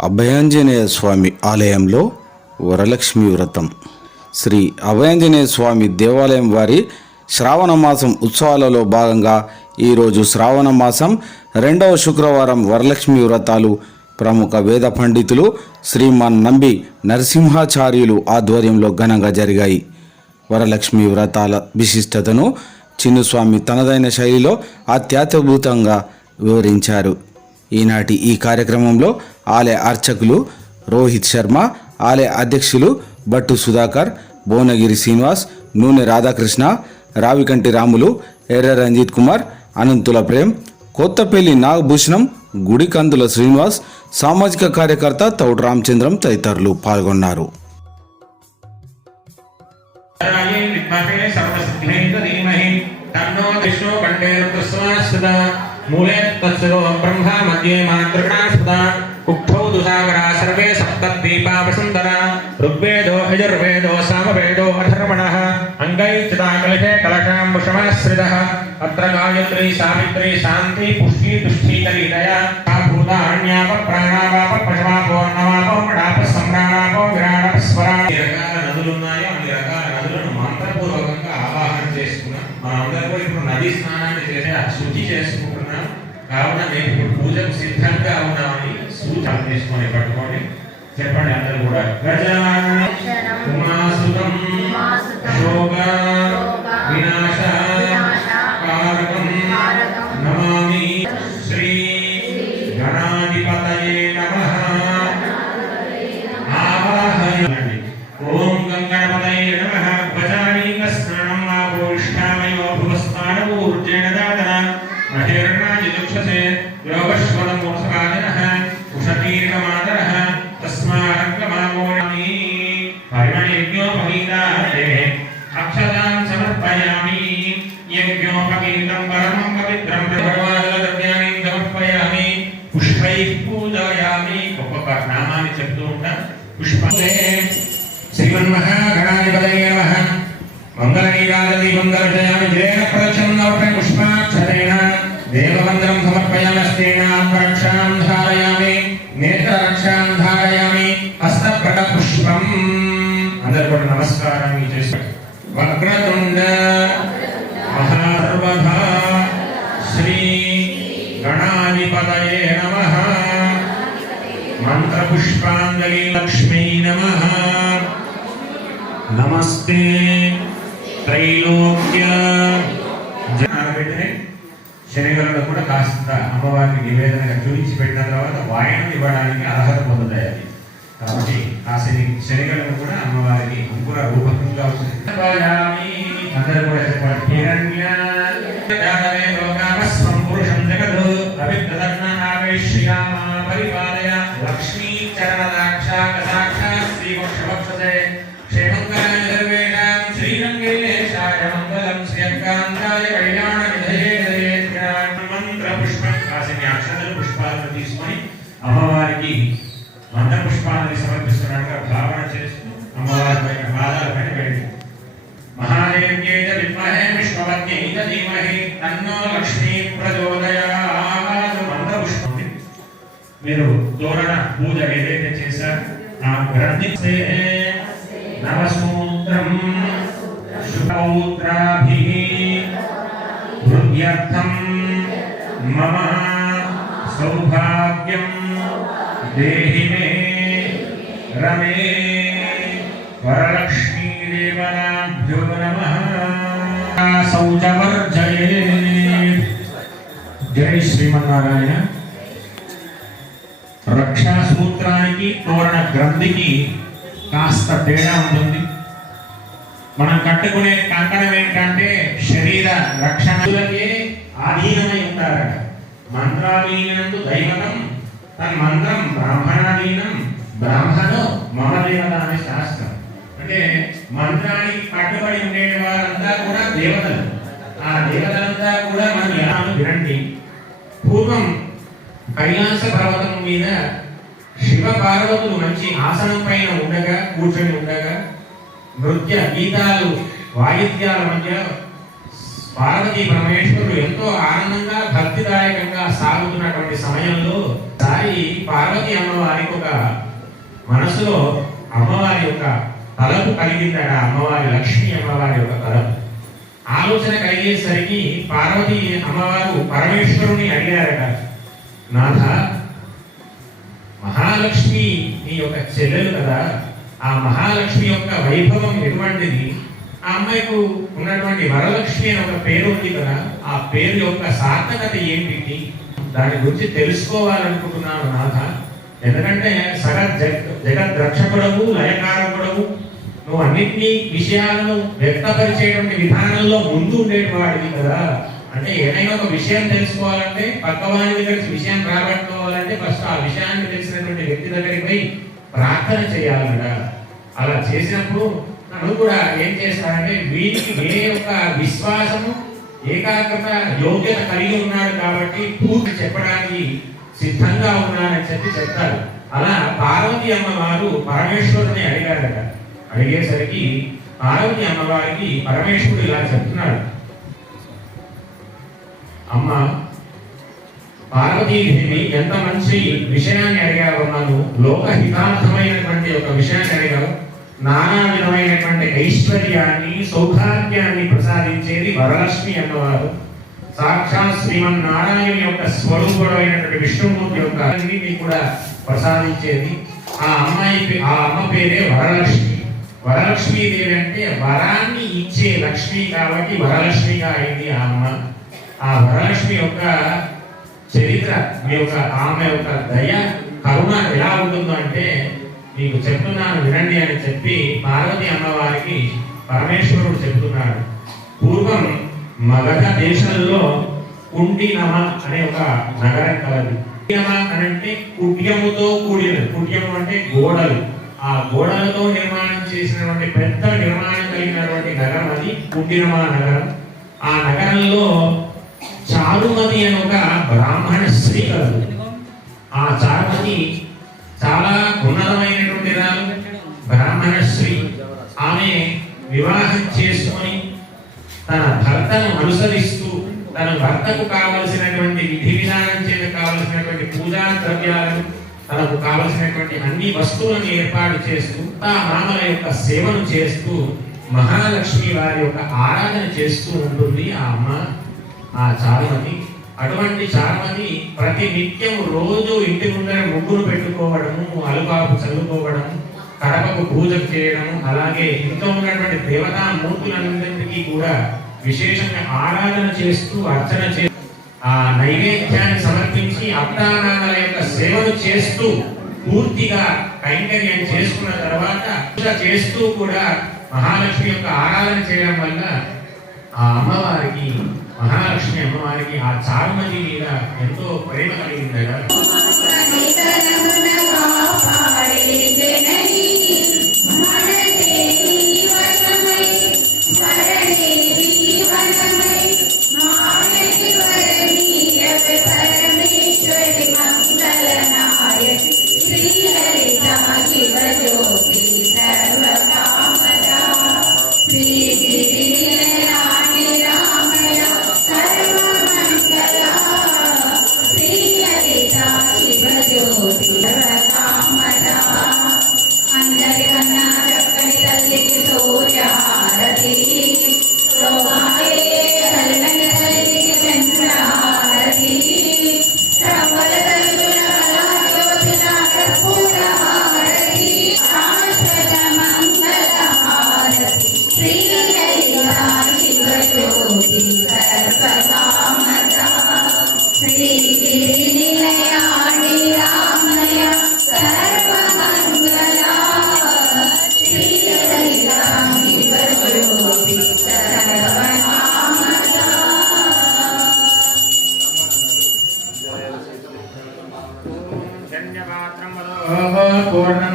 అభయాంజనేయ స్వామి ఆలయంలో వరలక్ష్మి వ్రతం. శ్రీ అభయాంజనేయ స్వామి దేవాలయం వారి శ్రావణ మాసం ఉత్సవాలలో భాగంగా ఈరోజు శ్రావణ మాసం రెండవ శుక్రవారం వరలక్ష్మి వ్రతాలు ప్రముఖ వేద పండితులు శ్రీమాన్ నంబి నరసింహాచార్యులు ఆధ్వర్యంలో ఘనంగా జరిగాయి. వరలక్ష్మి వ్రతాల విశిష్టతను చిన్నుస్వామి తనదైన శైలిలో అత్యద్భుతంగా వివరించారు. ఈనాటి ఈ కార్యక్రమంలో ఆలయ అర్చకులు రోహిత్ శర్మ ఆలయ అధ్యక్షులు భట్టు సుధాకర్ భువనగిరి శ్రీనివాస్ నూనె రాధాకృష్ణ రావికంటి రాములు ఎర్ర రంజిత్ కుమార్ అనంతుల ప్రేమ్ కొత్తపల్లి నాగభూషణం గుడికందుల శ్రీనివాస్ సామాజిక కార్యకర్త తౌడు రామచంద్రం తదితరులు పాల్గొన్నారు. విష్ణు పండే సదా मूले तत्सरो ब्रह्मा मध्ये मातृगणा सदा उक्थौ दुसागरा सर्वे सप्तद्वीपा वसुन्धरा ऋग्वेदो यजुर्वेदो सामवेदो अथर्वणः अङ्गैश्चिता कलशे कलशाम्बुषमाश्रितः अत्र गायत्री सावित्री शान्ति पुष्टि तुष्टि कलिदया भूतान्याप प्राणावाप పశవాపో నవాపో మడాప సమ్రాణాపో విరాడప స్వరాణ రకాల నదులు ఉన్నాయో అన్ని రకాల నదులను మంత్రపూర్వకంగా ఆవాహన చేసుకున్నాం మనందరం కూడా ఇప్పుడు నదీ స్నానాన్ని చేసి శుద్ధి చేసుకుంటున్నాం కావున మేము ఇప్పుడు పూజకు సిద్ధంగా ఉన్నామని సూచన తీసుకొని పట్టుకొని చెప్పండి అందరూ కూడా. గజాన పుష్పే శ్రీమన్మహాగణాధిపతయ నమః. మంగళనీరాజతి మంగళజయామి జేన ప్రదక్షిణం పుష్పాక్షరేణ. దేవమంత్రం సమర్పయామి హస్తేన ధారయామి పుష్పం అందరు కూడా నమస్కారం చేసి వక్రతుండ మహాసర్వధా మంత్రపుష్పాంజలి లక్ష్మీ నమః నమస్తే త్రైలోక్య జనాలబెట్టిన శనిగలను కూడా కాస్త అమ్మవారికి నివేదనగా చూపించి పెట్టిన తర్వాత వాయనం ఇవ్వడానికి అర్హత పొందుతాయి అది. కాబట్టి ఆ శని శనిగలను కూడా అమ్మవారికి అంకుర రూపకంగా ఉంటుంది. అందరూ కూడా చెప్పండి. అమ్మవారికి మంత్ర పుష్పాలను సమర్పిస్తున్నట్టుగా భావన చేస్తూ అమ్మవారి పైన పాదాల పైన వెళ్ళి మహాదేవ్యై విద్మహే విష్ణుపత్న్యై ధీమహి తన్నో లక్ష్మీ ప్రచోదయాత్ పుష్పం. మీరు తోరణ పూజ ఏదైతే చేశారు ఆ గ్రంథిస్తే నవసూత్రం శుభౌత్రాభిః హృద్యర్థం మమ సౌభాగ్యం. దేహి మే రమే వరలక్ష్మీదేవనాభ్యో నమ నమః శౌచవర్జయే జై శ్రీమన్నారాయణ రక్షా సూత్రానికి తోరణ గ్రంథికి కాస్త తేడా ఉంటుంది. మనం కట్టుకునే కంకణం ఏంటంటే శరీర రక్షణలకే ఆధీనమై ఉంటారట. మంత్రాలీనందు దైవతం తన్మంత్రం బ్రాహ్మణాధీనం. బ్రాహ్మణో మమ దేవత అనే శాస్త్రం. అంటే మంత్రానికి కట్టుబడి ఉండే వారంతా కూడా దేవతలు. ఆ దేవతలంతా కూడా మనం ఎలా వినండి. పూర్వం కైలాస పర్వతం మీద శివ పార్వతులు మంచి ఆసనం పైన ఉండగా కూర్చొని ఉండగా నృత్య గీతాలు వాయిద్యాల మధ్య పార్వతి పరమేశ్వరుడు ఎంతో ఆనందంగా భక్తిదాయకంగా సాగుతున్నటువంటి సమయంలో సారి పార్వతి అమ్మవారికి ఒక మనసులో అమ్మవారి యొక్క తలపు కలిగిందట అమ్మవారి లక్ష్మీ అమ్మవారి యొక్క తలపు. ఆలోచన కలిగేసరికి పార్వతి అమ్మవారు పరమేశ్వరుని అడిగారట నాథ మహాలక్ష్మి నీ యొక్క చెల్లెలు కదా ఆ మహాలక్ష్మి యొక్క వైభవం ఎటువంటిది? ఆ అమ్మాయికు ఉన్నటువంటి వరలక్ష్మి అని ఒక పేరు ఉంది కదా ఆ పేరు యొక్క సార్థకత ఏమిటి దాని గురించి తెలుసుకోవాలనుకుంటున్నాను నాథ. ఎందుకంటే సగ జగ జగత్ రక్షకుడవు లయకారకుడవు నువ్వు అన్నింటినీ విషయాలను వ్యక్తపరిచేటువంటి విధానంలో ముందు ఉండేటివాడివి కదా. అంటే ఏదైనా ఒక విషయం తెలుసుకోవాలంటే పక్కవాడి దగ్గర విషయం రాబట్టుకోవాలంటే ఫస్ట్ ఆ విషయాన్ని తెలిసినటువంటి వ్యక్తి దగ్గరికి పోయి ప్రార్థన చేయాలన్నట అలా చేసినప్పుడు నువ్వు కూడా ఏం చేస్తానంటే వీరికి ఏ యొక్క విశ్వాసము ఏకాగ్రత యోగ్యత కలిగి ఉన్నాడు కాబట్టి పూర్తి చెప్పడానికి సిద్ధంగా ఉన్నానని చెప్పి చెప్తారు అలా పార్వతి అమ్మవారు పరమేశ్వరుని అడిగారట. అడిగేసరికి పార్వతి అమ్మవారికి పరమేశ్వరుడు ఇలా చెప్తున్నాడు. అమ్మ పార్వతీదేవి ఎంత మంచి విషయాన్ని అడిగారు నన్ను లోకహితార్థమైనటువంటి ఒక విషయాన్ని అడిగారు నానా విధమైనటువంటి ఐశ్వర్యాన్ని సౌభాగ్యాన్ని ప్రసాదించేది వరలక్ష్మి అన్నవారు. సాక్షాత్ శ్రీమన్ నారాయణ యొక్క స్వరూపుడైనటువంటి విష్ణుమూర్తి యొక్క అన్నిటినీ కూడా ప్రసాదించేది. ఆ అమ్మాయి పే- ఆ అమ్మ పేరే వరలక్ష్మి. వరలక్ష్మీదేవి అంటే వరాన్ని ఇచ్చే లక్ష్మి కాబట్టి వరలక్ష్మిగా అయింది ఆ అమ్మ. ఆ వరలక్ష్మి యొక్క చరిత్ర మీ యొక్క ఆమె యొక్క దయ కరుణ ఎలా ఉంటుందో అంటే మీకు చెప్తున్నాను వినండి అని చెప్పి పార్వతి అమ్మవారికి పరమేశ్వరుడు చెప్తున్నాడు. పూర్వం మగధ దేశంలో కుండినమ అనే ఒక నగరం కలది. అంటే కుడ్యముతో కూడిన కుడ్యము అంటే గోడలు. ఆ గోడలతో నిర్మాణం చేసినటువంటి పెద్ద నిర్మాణం కలిగినటువంటి నగరం అది కుండినమ నగరం. ఆ నగరంలో చారుమతి అని ఒక బ్రాహ్మణ స్త్రీ కలదు. ఆ చారుమతి చాలా ఉన్నతమైనటువంటి రాలు. బ్రాహ్మణశ్రీ ఆమె వివాహం చేసుకొని తన భర్తను అనుసరిస్తూ తన భర్తకు కావలసినటువంటి విధి విధానం చేత కావలసినటువంటి పూజా ద్రవ్యాలను తనకు కావలసినటువంటి అన్ని వస్తువులను ఏర్పాటు చేస్తూ ఆ మామల యొక్క సేవను చేస్తూ మహాలక్ష్మి వారి యొక్క ఆరాధన చేస్తూ ఉంటుంది ఆ అమ్మ ఆ చారుమతి. అటువంటి చారుమతి ప్రతి నిత్యం రోజు ఇంటి ముందర ముగ్గురు పెట్టుకోవడము అలుబాపు చల్లుకోవడము కడపకు పూజ చేయడం అలాగే ఇంట్లో ఉన్నటువంటి దేవతా మూర్తులందరికీ కూడా విశేషంగా ఆరాధన చేస్తూ అర్చన చేస్తూ ఆ నైవేద్యాన్ని సమర్పించి అప్తానాల యొక్క సేవలు చేస్తూ పూర్తిగా కైంకర్యం చేసుకున్న తర్వాత పూజ చేస్తూ కూడా మహాలక్ష్మి యొక్క ఆరాధన చేయడం వల్ల ఆ అమ్మవారికి మహాలక్ష్మి అమ్మవారికి ఆ చారుమతి మీద ఎంతో ప్రేమ కలిగిందట.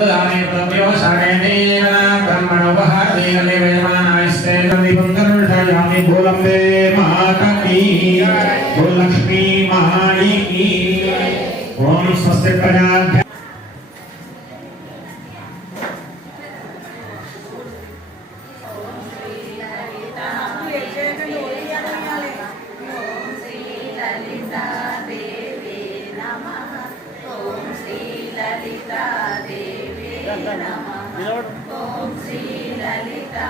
ददामि प्रभ्यो समेतेन ब्रह्मणो वहादेन वेदमानायस्ते दीपं दर्शयामि भूलम्बे महाकपि भूलक्ष्मी महायि ॐ स्वस्ति प्रजाभ्य ఓం శ్రీ లలితా